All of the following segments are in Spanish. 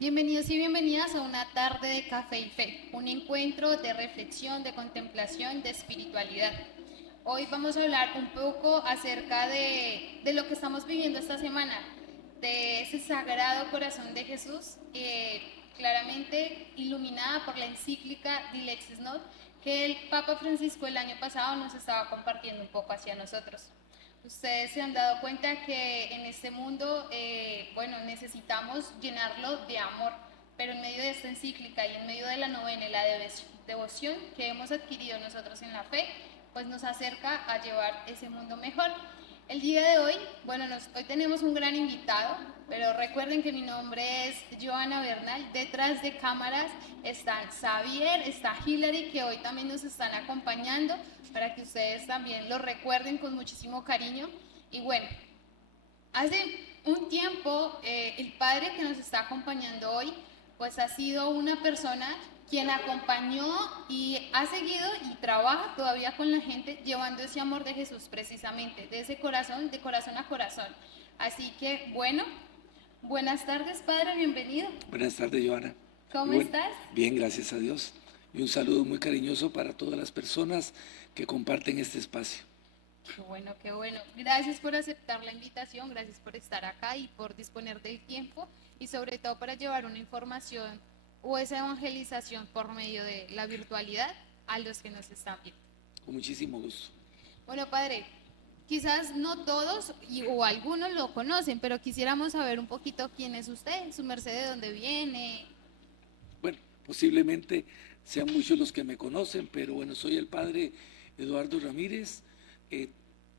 Bienvenidos y bienvenidas a una tarde de café y fe, un encuentro de reflexión, de contemplación, de espiritualidad. Hoy vamos a hablar un poco acerca de lo que estamos viviendo esta semana, de ese sagrado corazón de Jesús, claramente iluminada por la encíclica Dilexis Nov, que el Papa Francisco el año pasado nos estaba compartiendo un poco hacia nosotros. Ustedes se han dado cuenta que en este mundo, bueno, necesitamos llenarlo de amor, pero en medio de esta encíclica y en medio de la novena y la devoción que hemos adquirido nosotros en la fe, pues nos acerca a llevar ese mundo mejor. El día de hoy, bueno, hoy tenemos un gran invitado, pero recuerden que mi nombre es Joana Bernal. Detrás de cámaras están Xavier, está Hilary, que hoy también nos están acompañando, para que ustedes también lo recuerden con muchísimo cariño. Y bueno, hace un tiempo el padre que nos está acompañando hoy, pues ha sido una persona quien acompañó y ha seguido y trabaja todavía con la gente llevando ese amor de Jesús precisamente, de ese corazón, de corazón a corazón. Así que bueno, buenas tardes padre, bienvenido. Buenas tardes, Joana. ¿Cómo Bueno, estás? bien, gracias a Dios. Y un saludo muy cariñoso para todas las personas que comparten este espacio. Qué bueno, qué bueno. Gracias por aceptar la invitación, gracias por estar acá y por disponer del tiempo y sobre todo para llevar una información o esa evangelización por medio de la virtualidad a los que nos están viendo. Con muchísimo gusto. Bueno, padre, quizás no todos o algunos lo conocen, pero quisiéramos saber un poquito quién es usted, su merced, de dónde viene. Bueno, posiblemente sean muchos los que me conocen, pero bueno, soy el padre Eduardo Ramírez.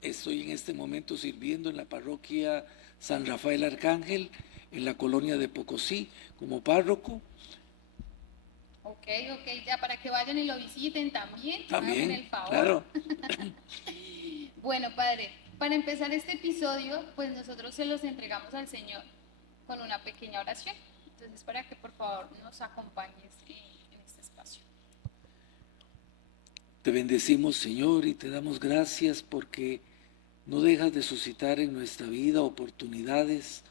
Estoy en este momento sirviendo en la parroquia San Rafael Arcángel, en la colonia de Pocosí, como párroco. Ok, ya para que vayan y lo visiten también, hagan el También, favor. claro. Bueno, padre, para empezar este episodio, pues nosotros se los entregamos al Señor con una pequeña oración. Entonces, para que por favor nos acompañes en este espacio. Te bendecimos, Señor, y te damos gracias porque no dejas de suscitar en nuestra vida oportunidades,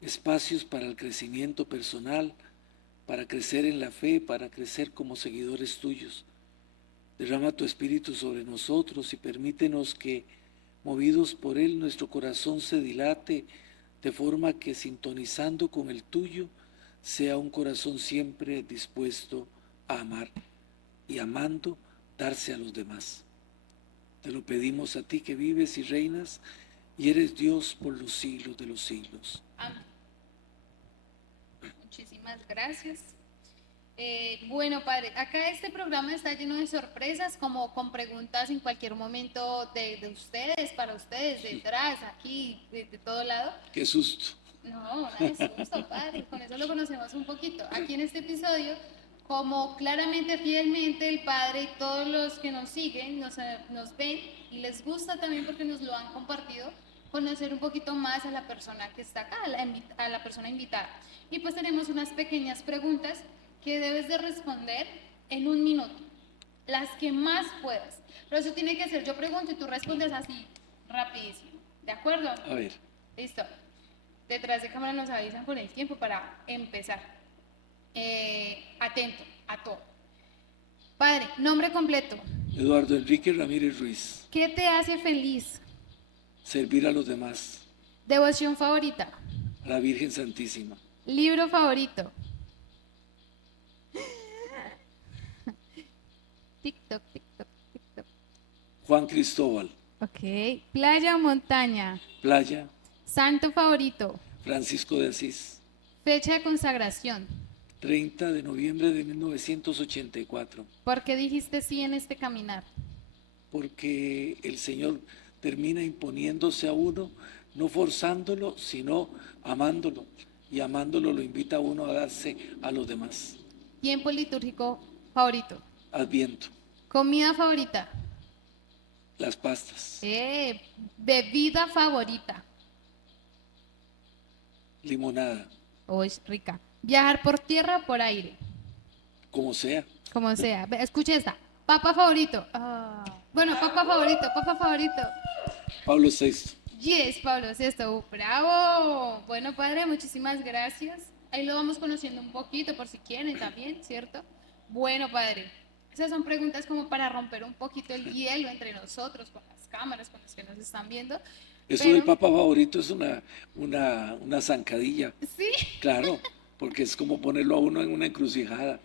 espacios para el crecimiento personal, para crecer en la fe, para crecer como seguidores tuyos. Derrama tu espíritu sobre nosotros y permítenos que, movidos por él, nuestro corazón se dilate de forma que, sintonizando con el tuyo, sea un corazón siempre dispuesto a amar y, amando, darse a los demás. Te lo pedimos a ti que vives y reinas y eres Dios por los siglos de los siglos. Amén. Muchísimas gracias. Bueno, padre, acá este programa está lleno de sorpresas, como con preguntas en cualquier momento de ustedes, para ustedes, detrás, aquí, de todo lado. ¡Qué susto! No, nada de susto, padre, con eso lo conocemos un poquito. Aquí en este episodio, como claramente, fielmente, el padre y todos los que nos siguen, nos ven y les gusta también porque nos lo han compartido, conocer un poquito más a la persona que está acá, a la persona invitada. Y pues tenemos unas pequeñas preguntas que debes de responder en 1 minuto, las que más puedas. Pero eso tiene que ser, yo pregunto y tú respondes así, rapidísimo. ¿De acuerdo? A ver. Listo. Detrás de cámara nos avisan con el tiempo para empezar. Atento a todo. Padre, nombre completo. Eduardo Enrique Ramírez Ruiz. ¿Qué te hace feliz? Servir a los demás. Devoción favorita. A la Virgen Santísima. Libro favorito. TikTok, TikTok, TikTok. Juan Cristóbal. Ok. Playa o montaña. Playa. Santo favorito. Francisco de Asís. Fecha de consagración. 30 de noviembre de 1984. ¿Por qué dijiste sí en este caminar? Porque el Señor termina imponiéndose a uno, no forzándolo, sino amándolo. Y amándolo lo invita a uno a darse a los demás. Tiempo litúrgico favorito. Adviento. Comida favorita. Las pastas. Bebida favorita. Limonada. Uy, rica. Viajar por tierra o por aire. Como sea. Como sea. Escuche esta. Papa favorito. Bueno, papa favorito, papa favorito. Pablo VI. Yes, Pablo VI. Bravo. Bueno, padre, muchísimas gracias. Ahí lo vamos conociendo un poquito por si quieren también, ¿cierto? Bueno, padre, esas son preguntas como para romper un poquito el hielo entre nosotros, con las cámaras, con los que nos están viendo, Eso del pero Papa favorito es una zancadilla, sí, claro, porque es como ponerlo a uno en una encrucijada.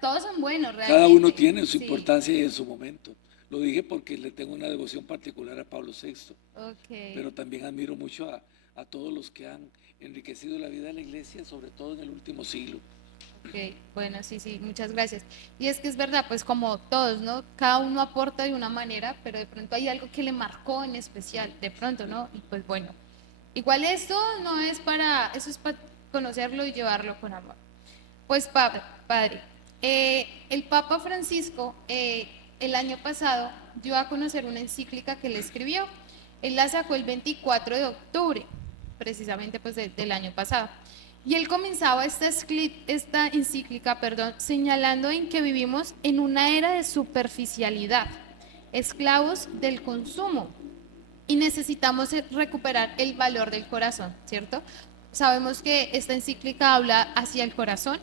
todos son buenos Cada uno realmente, tiene su sí, importancia y en su momento. Lo dije porque le tengo una devoción particular a Pablo VI, ok. pero también admiro mucho a todos los que han enriquecido la vida de la iglesia, sobre todo en el último siglo. Ok, bueno, sí, sí, muchas gracias. Y es que es verdad, pues como todos, ¿no? Cada uno aporta de una manera, pero de pronto hay algo que le marcó en especial, de pronto, ¿no? Y pues bueno, igual esto no es para, eso es para conocerlo y llevarlo con amor. Pues padre, el Papa Francisco el año pasado dio a conocer una encíclica que él escribió. Él la sacó el 24 de octubre, precisamente pues del año pasado. Y él comenzaba esta encíclica, perdón, señalando en que vivimos en una era de superficialidad, esclavos del consumo, y necesitamos recuperar el valor del corazón, ¿cierto? Sabemos que esta encíclica habla hacia el corazón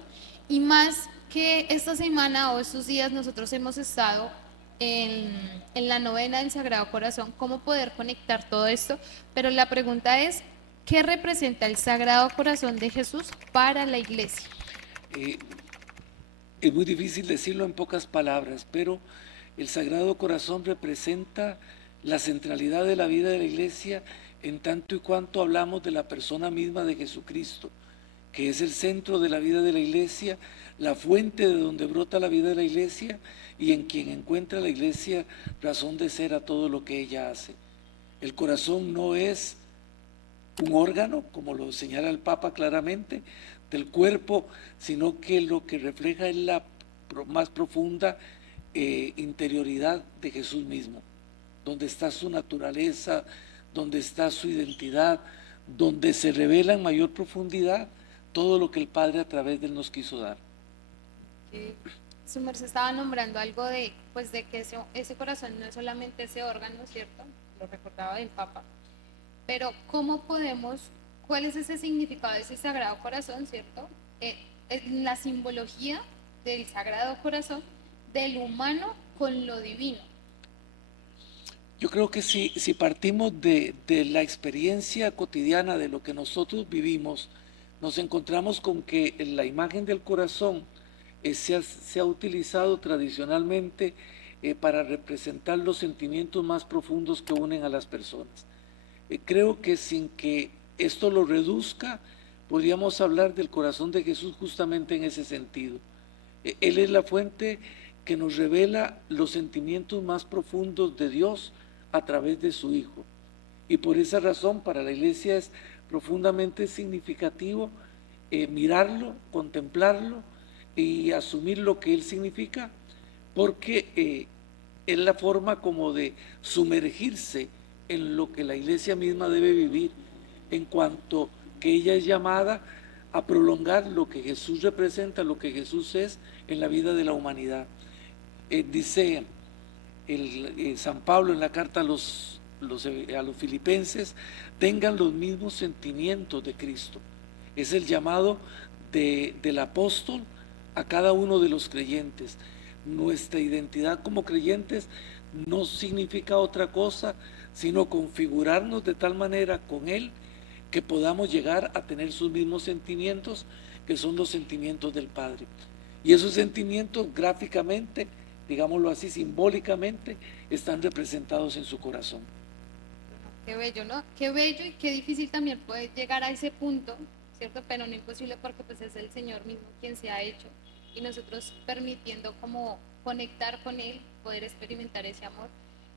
y más que esta semana o estos días nosotros hemos estado en la novena del Sagrado Corazón, cómo poder conectar todo esto, pero la pregunta es, ¿qué representa el Sagrado Corazón de Jesús para la iglesia? Eh, es muy difícil decirlo en pocas palabras, pero el Sagrado Corazón representa la centralidad de la vida de la iglesia en tanto y cuanto hablamos de la persona misma de Jesucristo, que es el centro de la vida de la iglesia, la fuente de donde brota la vida de la iglesia y en quien encuentra la iglesia razón de ser a todo lo que ella hace. El corazón no es un órgano, como lo señala el Papa claramente, del cuerpo, sino que lo que refleja es la más profunda interioridad de Jesús mismo, donde está su naturaleza, donde está su identidad, donde se revela en mayor profundidad todo lo que el Padre a través de él nos quiso dar. Su merced estaba nombrando algo de, pues de que ese corazón no es solamente ese órgano, ¿cierto? Lo recordaba del Papa. Pero ¿cómo podemos, cuál es ese significado de ese Sagrado Corazón, ¿cierto? La simbología del Sagrado Corazón, del humano con lo divino. Yo creo que si partimos de la experiencia cotidiana de lo que nosotros vivimos, nos encontramos con que la imagen del corazón se ha utilizado tradicionalmente para representar los sentimientos más profundos que unen a las personas. Creo que sin que esto lo reduzca, podríamos hablar del corazón de Jesús justamente en ese sentido. Él es la fuente que nos revela los sentimientos más profundos de Dios a través de su Hijo. Y por esa razón para la iglesia es profundamente significativo mirarlo, contemplarlo y asumir lo que Él significa, porque es la forma como de sumergirse en lo que la iglesia misma debe vivir, en cuanto que ella es llamada a prolongar lo que Jesús representa, lo que Jesús es en la vida de la humanidad. Dice San Pablo en la carta a los filipenses, tengan los mismos sentimientos de Cristo. Es el llamado del apóstol a cada uno de los creyentes. Nuestra identidad como creyentes no significa otra cosa sino configurarnos de tal manera con Él que podamos llegar a tener sus mismos sentimientos, que son los sentimientos del Padre. Y esos sentimientos gráficamente, digámoslo así, simbólicamente, están representados en su corazón. Qué bello, ¿no? Qué bello y qué difícil también poder llegar a ese punto, ¿cierto? Pero no imposible porque pues es el Señor mismo quien se ha hecho y nosotros permitiendo como conectar con Él, poder experimentar ese amor.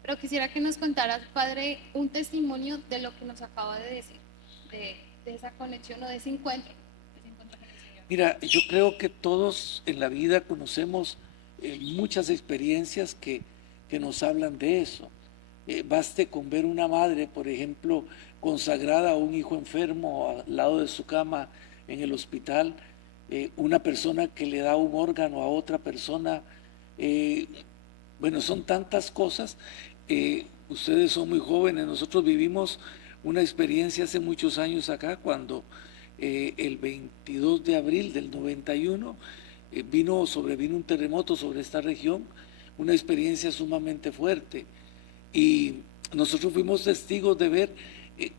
Pero quisiera que nos contaras, Padre, un testimonio de lo que nos acaba de decir, de esa conexión o de ese encuentro con el Señor. Mira, yo creo que todos en la vida conocemos muchas experiencias que nos hablan de eso. Baste con ver una madre, por ejemplo, consagrada a un hijo enfermo al lado de su cama en el hospital, una persona que le da un órgano a otra persona. Bueno, son tantas cosas. Ustedes son muy jóvenes, nosotros vivimos una experiencia hace muchos años acá cuando el 22 de abril del 91, sobrevino un terremoto sobre esta región, una experiencia sumamente fuerte. Y nosotros fuimos testigos de ver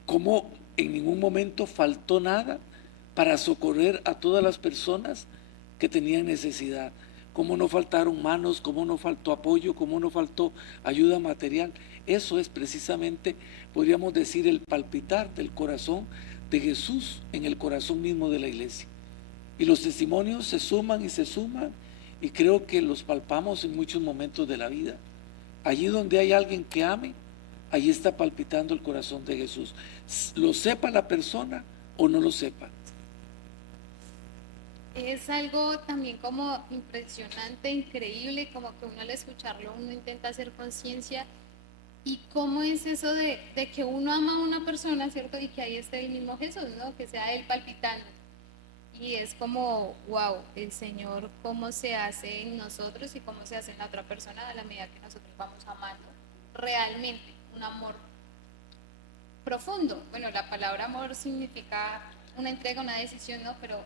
cómo en ningún momento faltó nada para socorrer a todas las personas que tenían necesidad. Cómo no faltaron manos, cómo no faltó apoyo, cómo no faltó ayuda material. Eso es precisamente, podríamos decir, el palpitar del corazón de Jesús en el corazón mismo de la iglesia. Y los testimonios se suman y creo que los palpamos en muchos momentos de la vida. Allí donde hay alguien que ame, allí está palpitando el corazón de Jesús. Lo sepa la persona o no lo sepa. Es algo también como impresionante, increíble, como que uno al escucharlo, uno intenta hacer conciencia. ¿Y cómo es eso de que uno ama a una persona, ¿cierto? Y que ahí esté el mismo Jesús, ¿no? Que sea Él palpitando. Y es como, wow, el Señor, cómo se hace en nosotros y cómo se hace en la otra persona a la medida que nosotros vamos amando realmente un amor profundo. Bueno, la palabra amor significa una entrega, una decisión, ¿no? Pero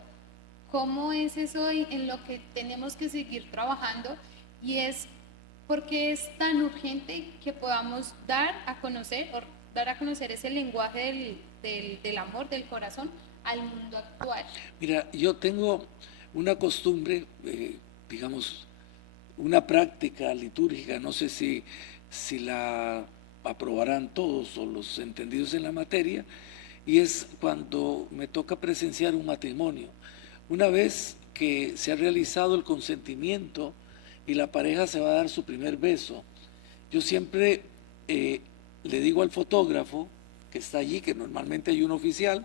¿cómo es eso en lo que tenemos que seguir trabajando? Y es porque es tan urgente que podamos dar a conocer ese lenguaje del amor, del corazón, al mundo actual. Mira, yo tengo una costumbre, digamos, una práctica litúrgica, no sé si la aprobarán todos o los entendidos en la materia, y es cuando me toca presenciar un matrimonio. Una vez que se ha realizado el consentimiento y la pareja se va a dar su primer beso, yo siempre le digo al fotógrafo que está allí, que normalmente hay un oficial,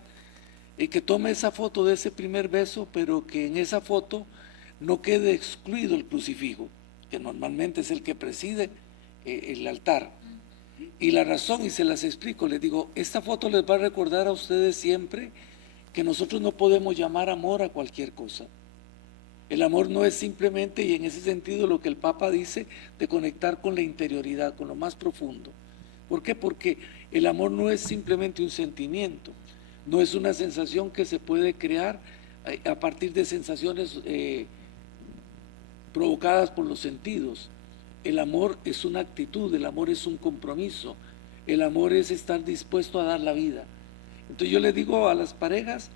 que tome esa foto de ese primer beso, pero que en esa foto no quede excluido el crucifijo, que normalmente es el que preside el altar. Y la razón, y se las explico, les digo, esta foto les va a recordar a ustedes siempre que nosotros no podemos llamar amor a cualquier cosa. El amor no es simplemente, y en ese sentido lo que el Papa dice, de conectar con la interioridad, con lo más profundo. ¿Por qué? Porque el amor no es simplemente un sentimiento, no es una sensación que se puede crear a partir de sensaciones provocadas por los sentidos. El amor es una actitud, el amor es un compromiso, el amor es estar dispuesto a dar la vida. Entonces yo les digo a las parejas,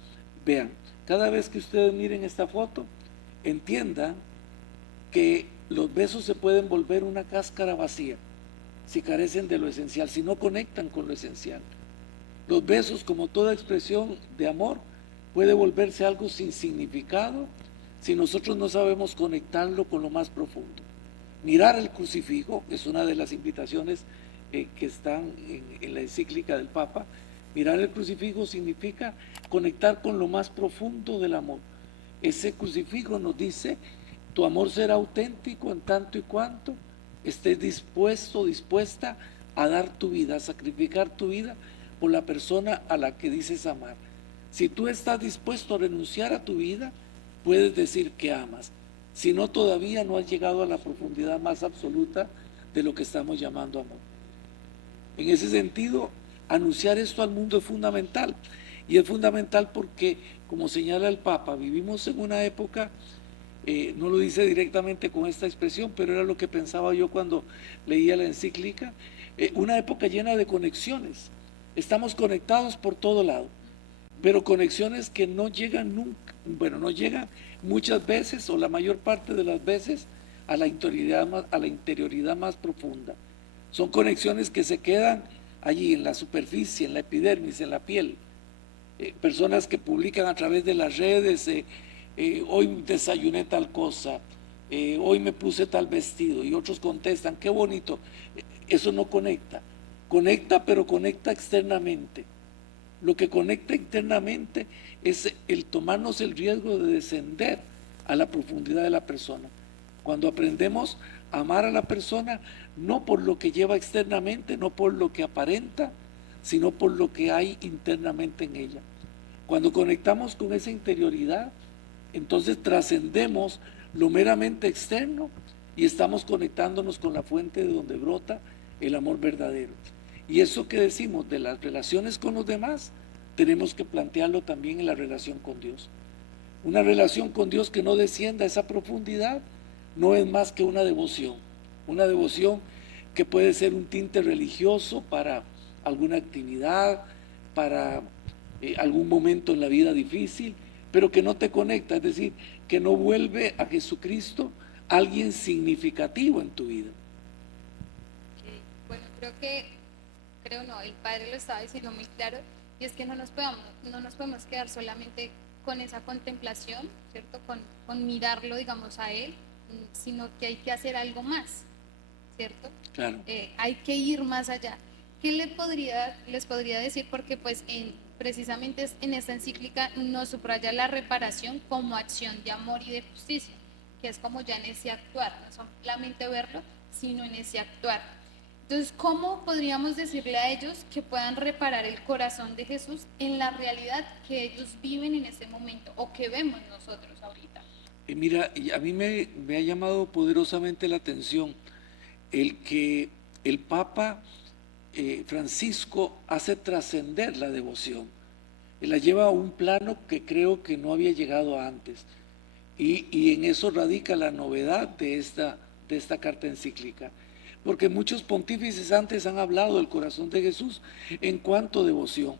vean, cada vez que ustedes miren esta foto, entiendan que los besos se pueden volver una cáscara vacía si carecen de lo esencial, si no conectan con lo esencial. Los besos, como toda expresión de amor, puede volverse algo sin significado si nosotros no sabemos conectarlo con lo más profundo. Mirar el crucifijo es una de las invitaciones que están en la encíclica del Papa. Mirar el crucifijo significa conectar con lo más profundo del amor. Ese crucifijo nos dice, tu amor será auténtico en tanto y cuanto estés dispuesto, dispuesta a dar tu vida, a sacrificar tu vida por la persona a la que dices amar. Si tú estás dispuesto a renunciar a tu vida, puedes decir que amas. Si no, todavía no has llegado a la profundidad más absoluta de lo que estamos llamando amor. En ese sentido, anunciar esto al mundo es fundamental. Y es fundamental porque, como señala el Papa, vivimos en una época, no lo dice directamente con esta expresión, pero era lo que pensaba yo cuando leía la encíclica, una época llena de conexiones. Estamos conectados por todo lado, pero conexiones que no llegan nunca, bueno, no llegan muchas veces o la mayor parte de las veces a la interioridad más profunda. Son conexiones que se quedan allí en la superficie, en la epidermis, en la piel. Personas que publican a través de las redes, hoy desayuné tal cosa, hoy me puse tal vestido, y otros contestan, qué bonito. Eso no conecta. Conecta, pero conecta externamente. Lo que conecta internamente es el tomarnos el riesgo de descender a la profundidad de la persona. Cuando aprendemos a amar a la persona, no por lo que lleva externamente, no por lo que aparenta, sino por lo que hay internamente en ella. Cuando conectamos con esa interioridad, entonces trascendemos lo meramente externo y estamos conectándonos con la fuente de donde brota el amor verdadero. Y eso que decimos de las relaciones con los demás, tenemos que plantearlo también en la relación con Dios. Una relación con Dios que no descienda a esa profundidad no es más que una devoción que puede ser un tinte religioso para alguna actividad, para algún momento en la vida difícil, pero que no te conecta, es decir, que no vuelve a Jesucristo alguien significativo en tu vida. Bueno, creo no, el padre lo estaba diciendo muy claro, y es que no nos podemos quedar solamente con esa contemplación, ¿cierto? Con mirarlo, digamos, a él, sino que hay que hacer algo más, ¿cierto? Claro. Hay que ir más allá. ¿Qué les podría decir? Porque pues precisamente en esta encíclica nos subraya la reparación como acción de amor y de justicia, que es como ya en ese actuar, no solamente verlo, sino en ese actuar. Entonces, ¿cómo podríamos decirle a ellos que puedan reparar el corazón de Jesús en la realidad que ellos viven en este momento o que vemos nosotros ahorita? Mira, a mí me ha llamado poderosamente la atención el que el Papa Francisco hace trascender la devoción. Él la lleva a un plano que creo que no había llegado antes. Y en eso radica la novedad de esta carta encíclica. Porque muchos pontífices antes han hablado del corazón de Jesús en cuanto a devoción.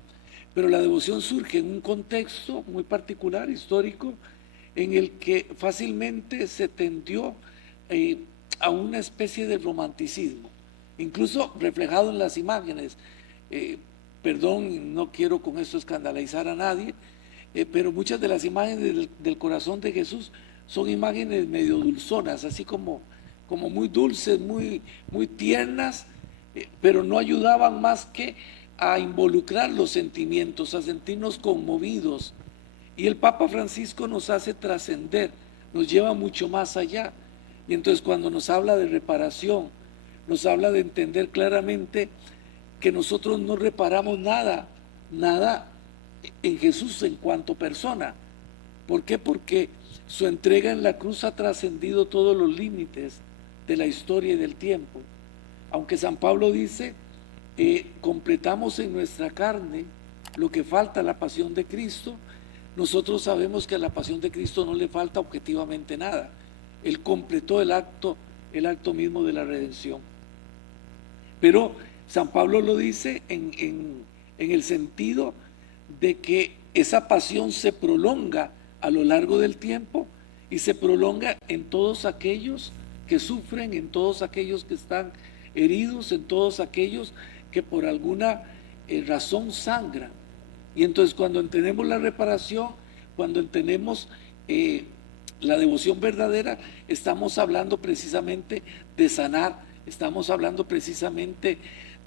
Pero la devoción surge en un contexto muy particular, histórico, en el que fácilmente se tendió a una especie de romanticismo, incluso reflejado en las imágenes. Perdón, no quiero con esto escandalizar a nadie, pero muchas de las imágenes del corazón de Jesús son imágenes medio dulzonas, así como muy dulces, muy tiernas, pero no ayudaban más que a involucrar los sentimientos, a sentirnos conmovidos. Y el Papa Francisco nos hace trascender, nos lleva mucho más allá. Y entonces cuando nos habla de reparación, nos habla de entender claramente que nosotros no reparamos nada en Jesús en cuanto persona. ¿Por qué? Porque su entrega en la cruz ha trascendido todos los límites de la historia y del tiempo. Aunque San Pablo dice, completamos en nuestra carne lo que falta a la pasión de Cristo, nosotros sabemos que a la pasión de Cristo no le falta objetivamente nada. Él completó el acto mismo de la redención. Pero San Pablo lo dice en el sentido de que esa pasión se prolonga a lo largo del tiempo y se prolonga en todos aquellos que sufren, en todos aquellos que están heridos, en todos aquellos que por alguna razón sangran. Y entonces cuando entendemos la reparación, cuando entendemos la devoción verdadera, estamos hablando precisamente de sanar, estamos hablando precisamente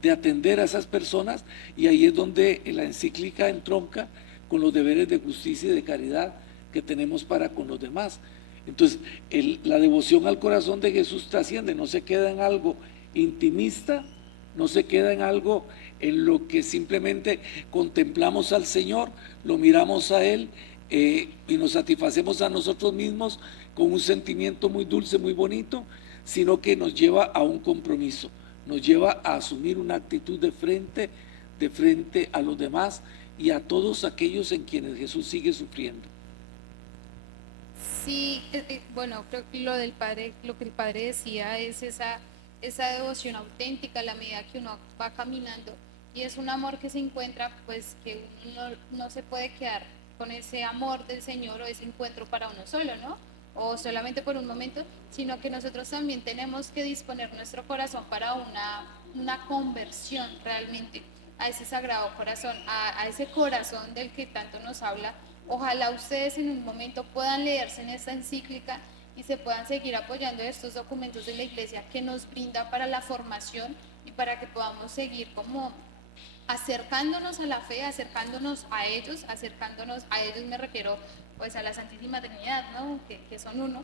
de atender a esas personas, y ahí es donde la encíclica entronca con los deberes de justicia y de caridad que tenemos para con los demás. Entonces, la devoción al corazón de Jesús trasciende, no se queda en algo intimista, no se queda en algo en lo que simplemente contemplamos al Señor, lo miramos a Él y nos satisfacemos a nosotros mismos con un sentimiento muy dulce, muy bonito, sino que nos lleva a un compromiso, nos lleva a asumir una actitud de frente a los demás y a todos aquellos en quienes Jesús sigue sufriendo. Sí, bueno, creo que lo que el padre decía es esa devoción auténtica a la medida que uno va caminando, y es un amor que se encuentra, pues que uno no se puede quedar con ese amor del Señor o ese encuentro para uno solo, ¿no? O solamente por un momento, sino que nosotros también tenemos que disponer nuestro corazón para una conversión realmente a ese sagrado corazón, a ese corazón del que tanto nos habla. Ojalá ustedes en un momento puedan leerse en esta encíclica y se puedan seguir apoyando estos documentos de la Iglesia que nos brinda para la formación y para que podamos seguir como acercándonos a la fe, acercándonos a ellos me refiero pues a la Santísima Trinidad, ¿no? que son uno,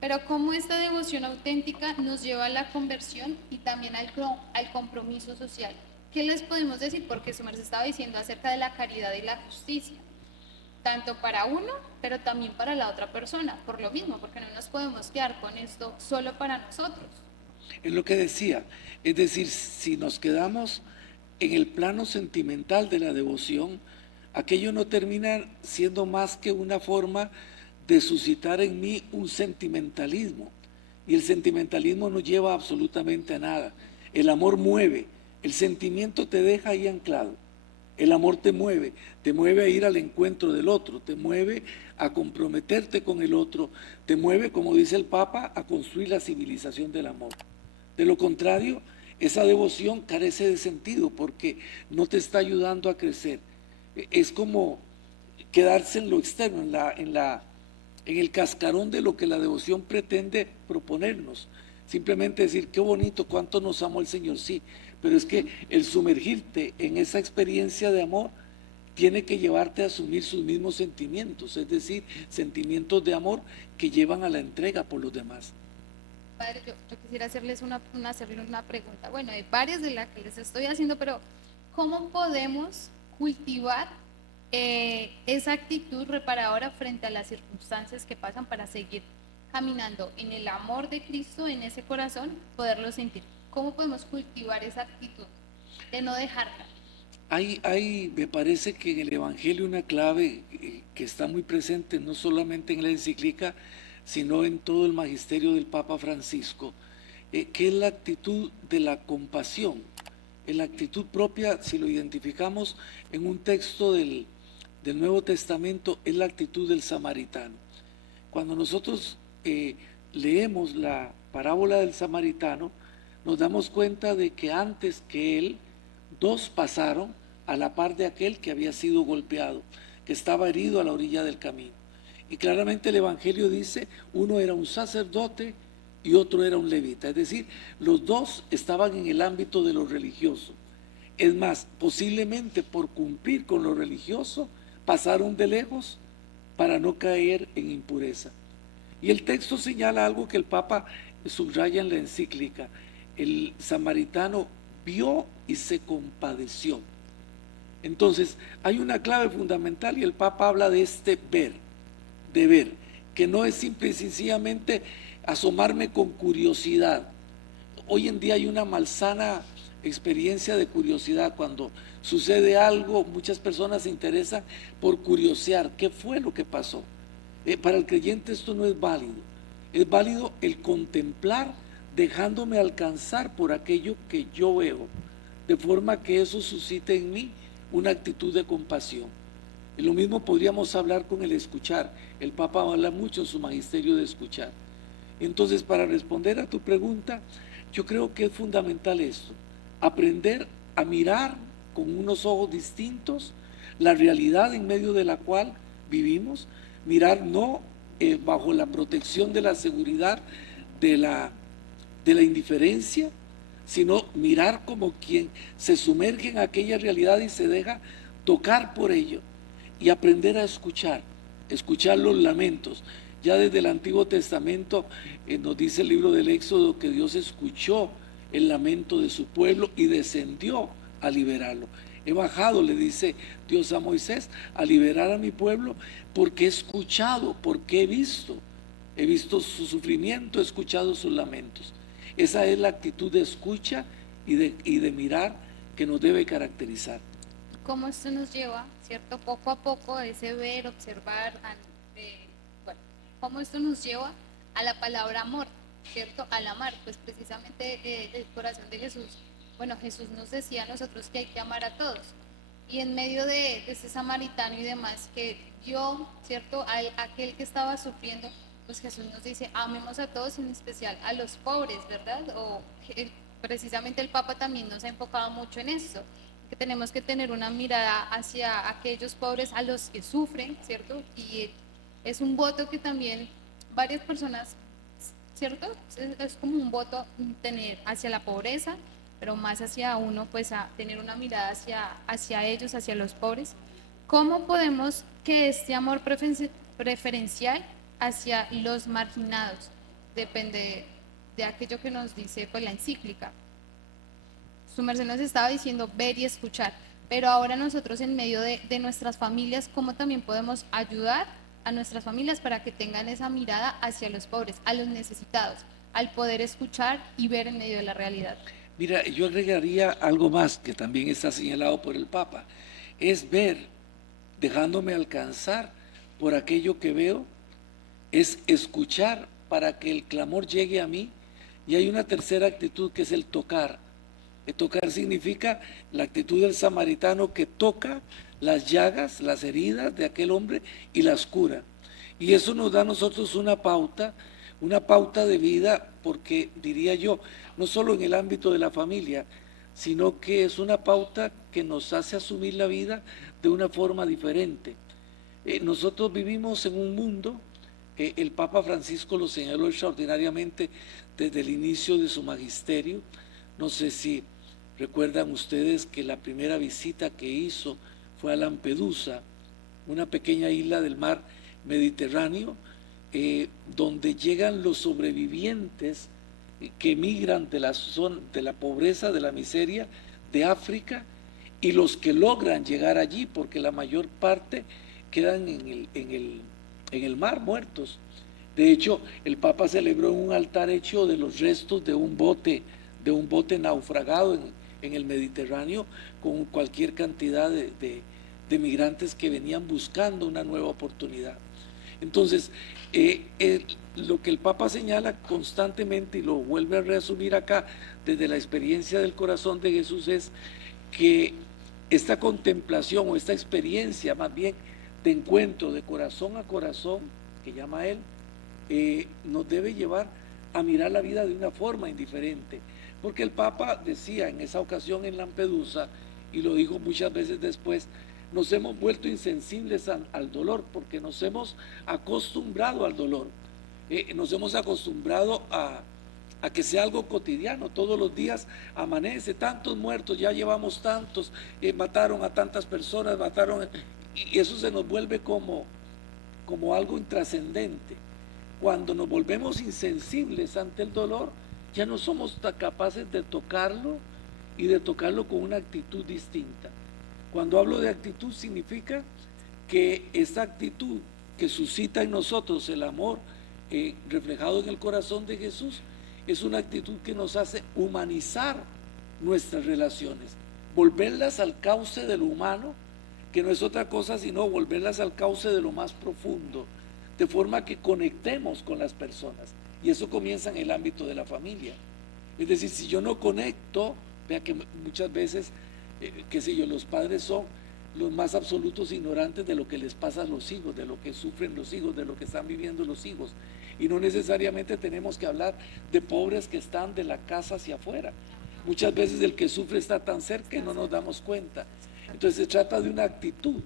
pero cómo esta devoción auténtica nos lleva a la conversión y también al compromiso social. ¿Qué les podemos decir? Porque su merced estaba diciendo acerca de la caridad y la justicia, tanto para uno, pero también para la otra persona, por lo mismo, porque no nos podemos quedar con esto solo para nosotros. Es lo que decía, es decir, si nos quedamos en el plano sentimental de la devoción, aquello no termina siendo más que una forma de suscitar en mí un sentimentalismo. Y el sentimentalismo no lleva absolutamente a nada. El amor mueve, el sentimiento te deja ahí anclado. El amor te mueve a ir al encuentro del otro, te mueve a comprometerte con el otro, te mueve, como dice el Papa, a construir la civilización del amor. De lo contrario, esa devoción carece de sentido porque no te está ayudando a crecer. Es como quedarse en lo externo, en el cascarón de lo que la devoción pretende proponernos. Simplemente decir, qué bonito, cuánto nos amó el Señor, sí, pero es que el sumergirte en esa experiencia de amor tiene que llevarte a asumir sus mismos sentimientos, es decir, sentimientos de amor que llevan a la entrega por los demás. Padre, yo quisiera hacerle una pregunta. Bueno, hay varias de las que les estoy haciendo, pero ¿cómo podemos cultivar esa actitud reparadora frente a las circunstancias que pasan para seguir caminando en el amor de Cristo, en ese corazón, poderlo sentir? ¿Cómo podemos cultivar esa actitud de no dejarla? Me parece que en el Evangelio una clave que está muy presente no solamente en la encíclica, sino en todo el magisterio del Papa Francisco, que es la actitud de la compasión. En la actitud propia, si lo identificamos en un texto del Nuevo Testamento, es la actitud del samaritano. Cuando nosotros leemos la parábola del samaritano, nos damos cuenta de que antes que él, dos pasaron a la par de aquel que había sido golpeado, que estaba herido a la orilla del camino. Y claramente el Evangelio dice, uno era un sacerdote y otro era un levita. Es decir, los dos estaban en el ámbito de lo religioso. Es más, posiblemente por cumplir con lo religioso, pasaron de lejos para no caer en impureza. Y el texto señala algo que el Papa subraya en la encíclica. El samaritano vio y se compadeció. Entonces, hay una clave fundamental y el Papa habla de este ver, de ver, que no es simple y sencillamente asomarme con curiosidad. Hoy en día hay una malsana experiencia de curiosidad. Cuando sucede algo, muchas personas se interesan por curiosear qué fue lo que pasó. Para el creyente esto no es válido. Es válido el contemplar dejándome alcanzar por aquello que yo veo, de forma que eso suscite en mí una actitud de compasión. Y lo mismo podríamos hablar con el escuchar. El Papa habla mucho en su magisterio de escuchar. Entonces, para responder a tu pregunta, yo creo que es fundamental esto, aprender a mirar con unos ojos distintos la realidad en medio de la cual vivimos, mirar no bajo la protección de la seguridad de la indiferencia, sino mirar como quien se sumerge en aquella realidad y se deja tocar por ello y aprender a escuchar los lamentos. Ya desde el Antiguo Testamento nos dice el libro del Éxodo que Dios escuchó el lamento de su pueblo y descendió a liberarlo. He bajado, le dice Dios a Moisés, a liberar a mi pueblo porque he escuchado, porque he visto su sufrimiento, he escuchado sus lamentos. Esa es la actitud de escucha y de mirar que nos debe caracterizar. ¿Cómo esto nos lleva, cierto, poco a poco, a ese ver, observar, bueno, cómo esto nos lleva a la palabra amor, cierto, al amar? Pues precisamente el corazón de Jesús, bueno, Jesús nos decía a nosotros que hay que amar a todos. Y en medio de ese samaritano y demás que dio, cierto, a aquel que estaba sufriendo, pues Jesús nos dice, amemos a todos, en especial a los pobres, ¿verdad? Precisamente el Papa también nos ha enfocado mucho en esto, que tenemos que tener una mirada hacia aquellos pobres, a los que sufren, ¿cierto? Y es un voto que también varias personas, ¿cierto? Es como un voto tener hacia la pobreza, pero más hacia uno, pues a tener una mirada hacia ellos, hacia los pobres. ¿Cómo podemos que este amor preferencial hacia los marginados depende de aquello que nos dice pues la encíclica? Su merced nos estaba diciendo ver y escuchar, pero ahora nosotros en medio de nuestras familias, ¿cómo también podemos ayudar a nuestras familias para que tengan esa mirada hacia los pobres, a los necesitados, al poder escuchar y ver en medio de la realidad? Mira, yo agregaría algo más que también está señalado por el Papa, es ver dejándome alcanzar por aquello que veo, es escuchar para que el clamor llegue a mí. Y hay una tercera actitud que es el tocar. El tocar significa la actitud del samaritano que toca las llagas, las heridas de aquel hombre y las cura. Y eso nos da a nosotros una pauta de vida, porque diría yo, no solo en el ámbito de la familia, sino que es una pauta que nos hace asumir la vida de una forma diferente. Nosotros vivimos en un mundo, el Papa Francisco lo señaló extraordinariamente desde el inicio de su magisterio. No sé si recuerdan ustedes que la primera visita que hizo fue a Lampedusa, una pequeña isla del mar Mediterráneo, donde llegan los sobrevivientes que emigran de la pobreza, de la miseria, de África, y los que logran llegar allí, porque la mayor parte quedan en el mar muertos. De hecho, el Papa celebró un altar hecho de los restos de un bote naufragado en el Mediterráneo, con cualquier cantidad de migrantes que venían buscando una nueva oportunidad. Entonces, lo que el Papa señala constantemente, y lo vuelve a reasumir acá desde la experiencia del corazón de Jesús, es que esta contemplación o esta experiencia más bien de encuentro de corazón a corazón, que llama él, nos debe llevar a mirar la vida de una forma indiferente. Porque el Papa decía en esa ocasión en Lampedusa, y lo dijo muchas veces después, nos hemos vuelto insensibles al dolor, porque nos hemos acostumbrado al dolor. Nos hemos acostumbrado a que sea algo cotidiano. Todos los días amanece, tantos muertos, ya llevamos tantos, mataron a tantas personas, y eso se nos vuelve como algo intrascendente. Cuando nos volvemos insensibles ante el dolor, ya no somos tan capaces de tocarlo, y de tocarlo con una actitud distinta. Cuando hablo de actitud, significa que esa actitud que suscita en nosotros el amor reflejado en el corazón de Jesús, es una actitud que nos hace humanizar nuestras relaciones, volverlas al cauce de lo humano, que no es otra cosa sino volverlas al cauce de lo más profundo, de forma que conectemos con las personas. Y eso comienza en el ámbito de la familia. Es decir, si yo no conecto, vea que muchas veces, qué sé yo, los padres son los más absolutos ignorantes de lo que les pasa a los hijos, de lo que sufren los hijos, de lo que están viviendo los hijos. Y no necesariamente tenemos que hablar de pobres que están de la casa hacia afuera. Muchas veces el que sufre está tan cerca y no nos damos cuenta. Entonces se trata de una actitud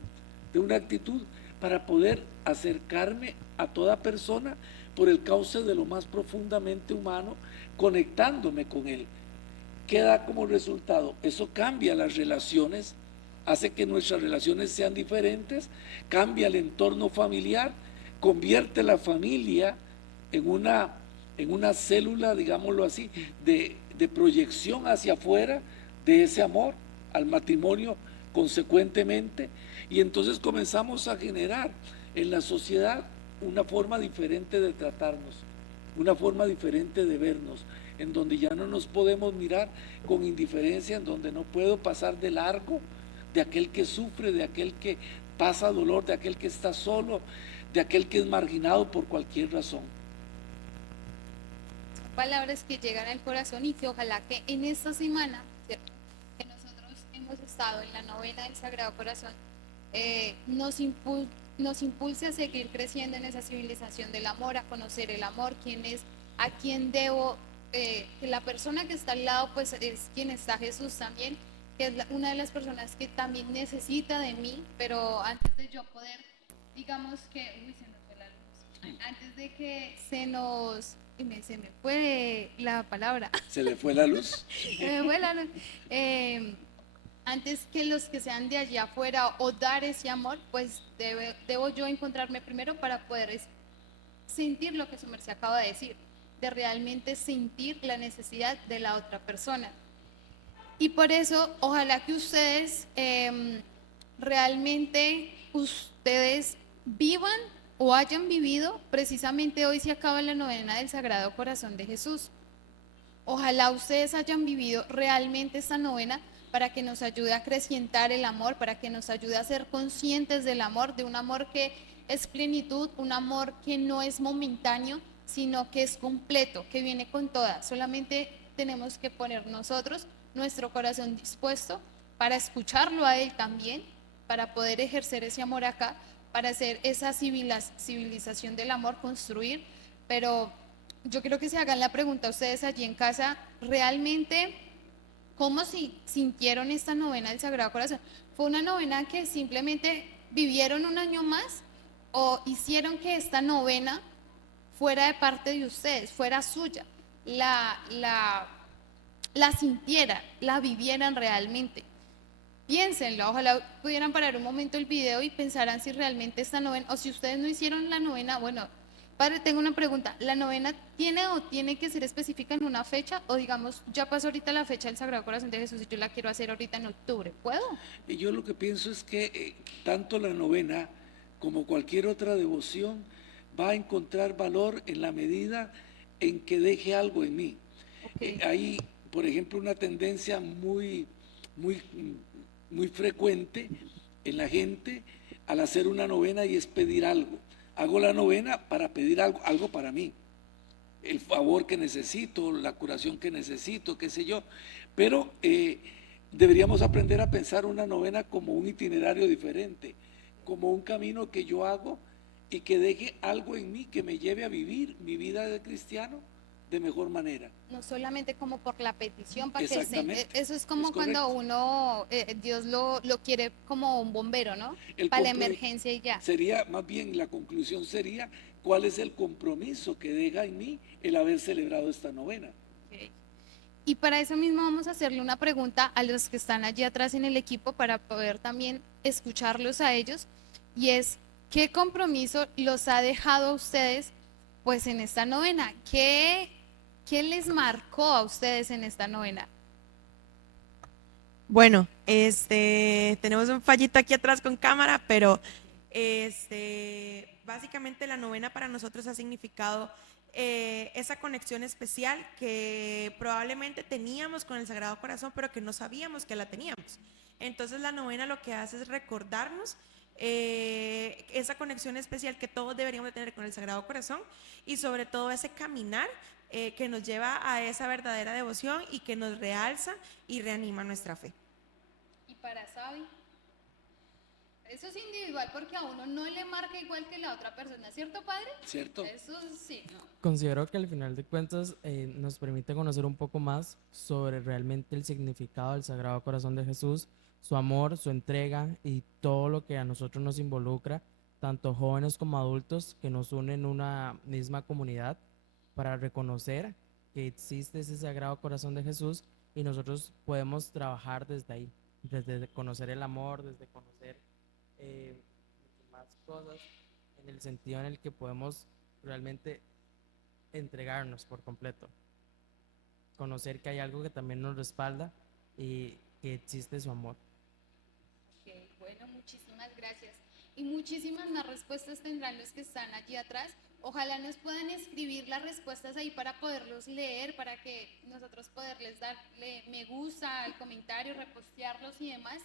para poder acercarme a toda persona por el cauce de lo más profundamente humano, conectándome con él. ¿Qué da como resultado? Eso cambia las relaciones, hace que nuestras relaciones sean diferentes, cambia el entorno familiar, convierte la familia en una célula, digámoslo así, de proyección hacia afuera de ese amor al matrimonio consecuentemente, y entonces comenzamos a generar en la sociedad una forma diferente de tratarnos, una forma diferente de vernos, en donde ya no nos podemos mirar con indiferencia, en donde no puedo pasar de largo de aquel que sufre, de aquel que pasa dolor, de aquel que está solo, de aquel que es marginado por cualquier razón. Palabras que llegan al corazón, y que ojalá que en esta semana, ¿cierto?, que nosotros hemos estado en la novena del Sagrado Corazón, nos impulse a seguir creciendo en esa civilización del amor, a conocer el amor, quién es, a quién debo, que la persona que está al lado pues es quien está, Jesús también, que es una de las personas que también necesita de mí, pero antes de yo poder, digamos que, se nos fue la luz, antes de que se me fue la palabra. ¿Se le fue la luz? Se me fue la luz. Antes que los que sean de allá afuera o dar ese amor, pues debo yo encontrarme primero para poder sentir lo que su merced acaba de decir, de realmente sentir la necesidad de la otra persona. Y por eso, ojalá que ustedes realmente vivan o hayan vivido, precisamente hoy se acaba la novena del Sagrado Corazón de Jesús. Ojalá ustedes hayan vivido realmente esta novena para que nos ayude a acrecentar el amor, para que nos ayude a ser conscientes del amor, de un amor que es plenitud, un amor que no es momentáneo, sino que es completo, que viene con toda. Solamente tenemos que poner nosotros nuestro corazón dispuesto para escucharlo a Él también, para poder ejercer ese amor acá, para hacer esa civilización del amor, construir. Pero yo quiero que se hagan la pregunta a ustedes allí en casa, ¿realmente cómo sintieron esta novena del Sagrado Corazón? ¿Fue una novena que simplemente vivieron un año más o hicieron que esta novena fuera de parte de ustedes, fuera suya, la sintiera, la vivieran realmente? Piénsenlo, ojalá pudieran parar un momento el video y pensaran si realmente esta novena, o si ustedes no hicieron la novena, bueno, padre, tengo una pregunta, ¿la novena tiene o tiene que ser específica en una fecha? O digamos, ya pasó ahorita la fecha del Sagrado Corazón de Jesús y yo la quiero hacer ahorita en octubre, ¿puedo? Y yo lo que pienso es que tanto la novena como cualquier otra devoción va a encontrar valor en la medida en que deje algo en mí. Ok. Hay, por ejemplo, una tendencia muy, muy frecuente en la gente al hacer una novena y es pedir algo. Hago la novena para pedir algo para mí, el favor que necesito, la curación que necesito, qué sé yo. Pero deberíamos aprender a pensar una novena como un itinerario diferente, como un camino que yo hago y que deje algo en mí que me lleve a vivir mi vida de cristiano de mejor manera. No solamente como por la petición, para que Exactamente, eso es como es cuando correcto. uno, Dios lo quiere como un bombero, ¿no? El Para la compro emergencia y ya. sería, más bien, la conclusión sería, ¿cuál es el compromiso que deja en mí el haber celebrado esta novena? Ok. Y para eso mismo vamos a hacerle una pregunta a los que están allí atrás en el equipo para poder también escucharlos a ellos, y es, ¿qué compromiso los ha dejado a ustedes pues en esta novena? ¿Qué les marcó a ustedes en esta novena? Bueno, tenemos un fallito aquí atrás con cámara, pero básicamente la novena para nosotros ha significado esa conexión especial que probablemente teníamos con el Sagrado Corazón, pero que no sabíamos que la teníamos. Entonces la novena lo que hace es recordarnos esa conexión especial que todos deberíamos de tener con el Sagrado Corazón y sobre todo ese caminar que nos lleva a esa verdadera devoción y que nos realza y reanima nuestra fe. Y para Sabi, eso es individual porque a uno no le marca igual que la otra persona, ¿cierto, padre? ¿Cierto? Eso sí, ¿no? Considero que al final de cuentas nos permite conocer un poco más sobre realmente el significado del Sagrado Corazón de Jesús, su amor, su entrega y todo lo que a nosotros nos involucra, tanto jóvenes como adultos, que nos unen en una misma comunidad para reconocer que existe ese Sagrado Corazón de Jesús y nosotros podemos trabajar desde ahí, desde conocer el amor, desde conocer muchas más cosas, en el sentido en el que podemos realmente entregarnos por completo, conocer que hay algo que también nos respalda y que existe su amor. Ok, bueno, muchísimas gracias. Y muchísimas más respuestas tendrán los que están allí atrás. Ojalá nos puedan escribir las respuestas ahí para poderlos leer, para que nosotros poderles darle me gusta al comentario, repostearlos y demás.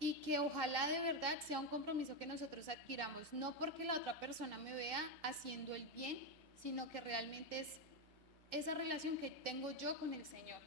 Y que ojalá de verdad sea un compromiso que nosotros adquiramos, no porque la otra persona me vea haciendo el bien, sino que realmente es esa relación que tengo yo con el Señor,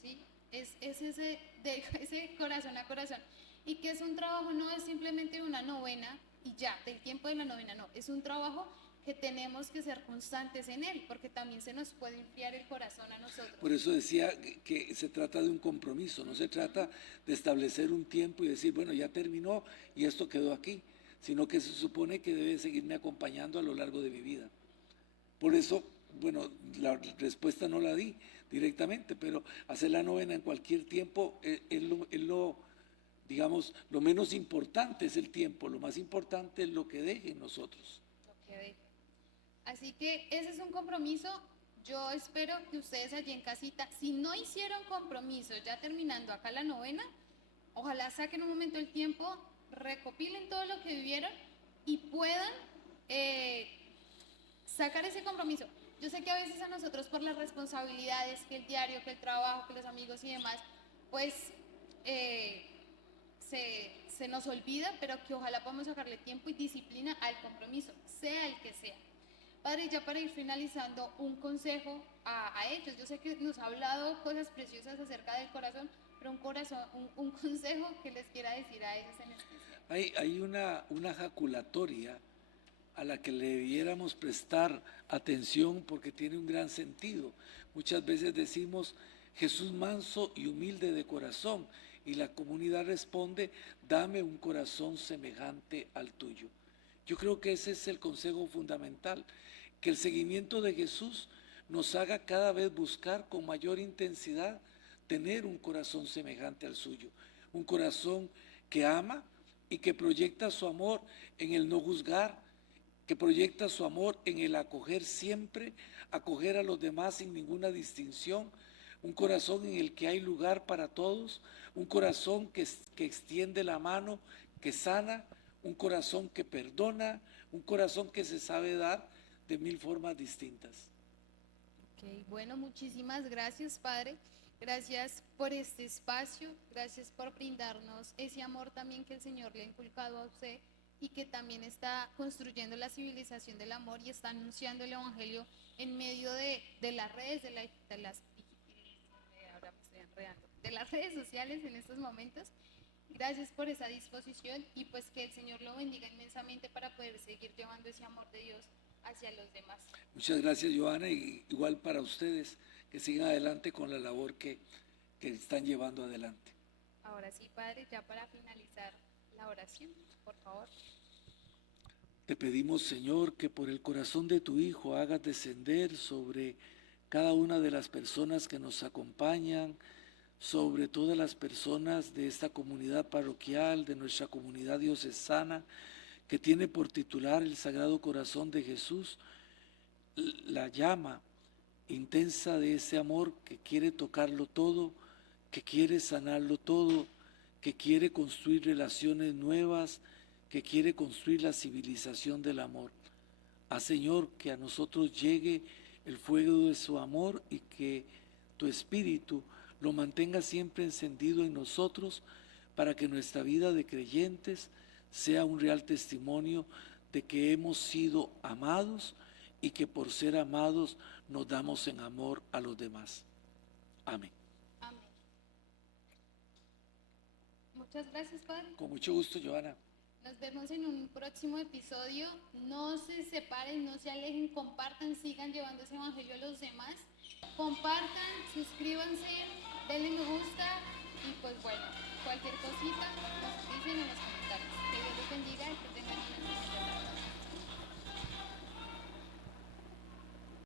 ¿sí? Es ese, de, ese corazón a corazón. Y que es un trabajo, no es simplemente una novena y ya, del tiempo de la novena, no, es un trabajo que tenemos que ser constantes en él, porque también se nos puede enfriar el corazón a nosotros. Por eso decía que se trata de un compromiso, no se trata de establecer un tiempo y decir, bueno, ya terminó y esto quedó aquí, sino que se supone que debe seguirme acompañando a lo largo de mi vida. Por eso, bueno, la respuesta no la di directamente, pero hacer la novena en cualquier tiempo digamos, lo menos importante es el tiempo, lo más importante es lo que deje en nosotros. Lo que deje. Así que ese es un compromiso. Yo espero que ustedes allí en casita, si no hicieron compromiso ya terminando acá la novena, ojalá saquen un momento el tiempo, recopilen todo lo que vivieron y puedan eh, sacar ese compromiso. Yo sé que a veces a nosotros por las responsabilidades, que el diario, que el trabajo, que los amigos y demás, pues eh, se nos olvida, pero que ojalá podamos sacarle tiempo y disciplina al compromiso, sea el que sea. Padre, ya para ir finalizando, un consejo a ellos. Yo sé que nos ha hablado cosas preciosas acerca del corazón, pero un consejo que les quiera decir a ellos en especial. Hay una jaculatoria a la que le debiéramos prestar atención porque tiene un gran sentido. Muchas veces decimos Jesús manso y humilde de corazón y la comunidad responde, dame un corazón semejante al tuyo. Yo creo que ese es el consejo fundamental, que el seguimiento de Jesús nos haga cada vez buscar con mayor intensidad tener un corazón semejante al suyo, un corazón que ama y que proyecta su amor en el no juzgar, que proyecta su amor en el acoger siempre, acoger a los demás sin ninguna distinción, un corazón en el que hay lugar para todos, un corazón que extiende la mano, que sana, un corazón que perdona, un corazón que se sabe dar de mil formas distintas. Ok, bueno, muchísimas gracias, Padre. Gracias por este espacio, gracias por brindarnos ese amor también que el Señor le ha inculcado a usted y que también está construyendo la civilización del amor y está anunciando el Evangelio en medio de las redes, ahora me estoy enredando, de las redes sociales en estos momentos. Gracias por esa disposición y pues que el Señor lo bendiga inmensamente para poder seguir llevando ese amor de Dios hacia los demás. Muchas gracias, Johanna, y igual para ustedes, que sigan adelante con la labor que están llevando adelante. Ahora sí, Padre, ya para finalizar la oración, por favor. Te pedimos, Señor, que por el corazón de tu Hijo hagas descender sobre cada una de las personas que nos acompañan, sobre todas las personas de esta comunidad parroquial, de nuestra comunidad diocesana, que tiene por titular el Sagrado Corazón de Jesús, la llama intensa de ese amor que quiere tocarlo todo, que quiere sanarlo todo, que quiere construir relaciones nuevas, que quiere construir la civilización del amor. Haz, Señor, que a nosotros llegue el fuego de su amor y que tu Espíritu lo mantenga siempre encendido en nosotros para que nuestra vida de creyentes sea un real testimonio de que hemos sido amados y que por ser amados nos damos en amor a los demás. Amén. Amén. Muchas gracias, Padre. Con mucho gusto, Johanna. Nos vemos en un próximo episodio. No se separen, no se alejen, compartan, sigan llevando ese evangelio a los demás. Compartan, suscríbanse, denle me gusta y pues bueno, cualquier cosita nos dicen en los comentarios. Que Dios los bendiga y que tengan una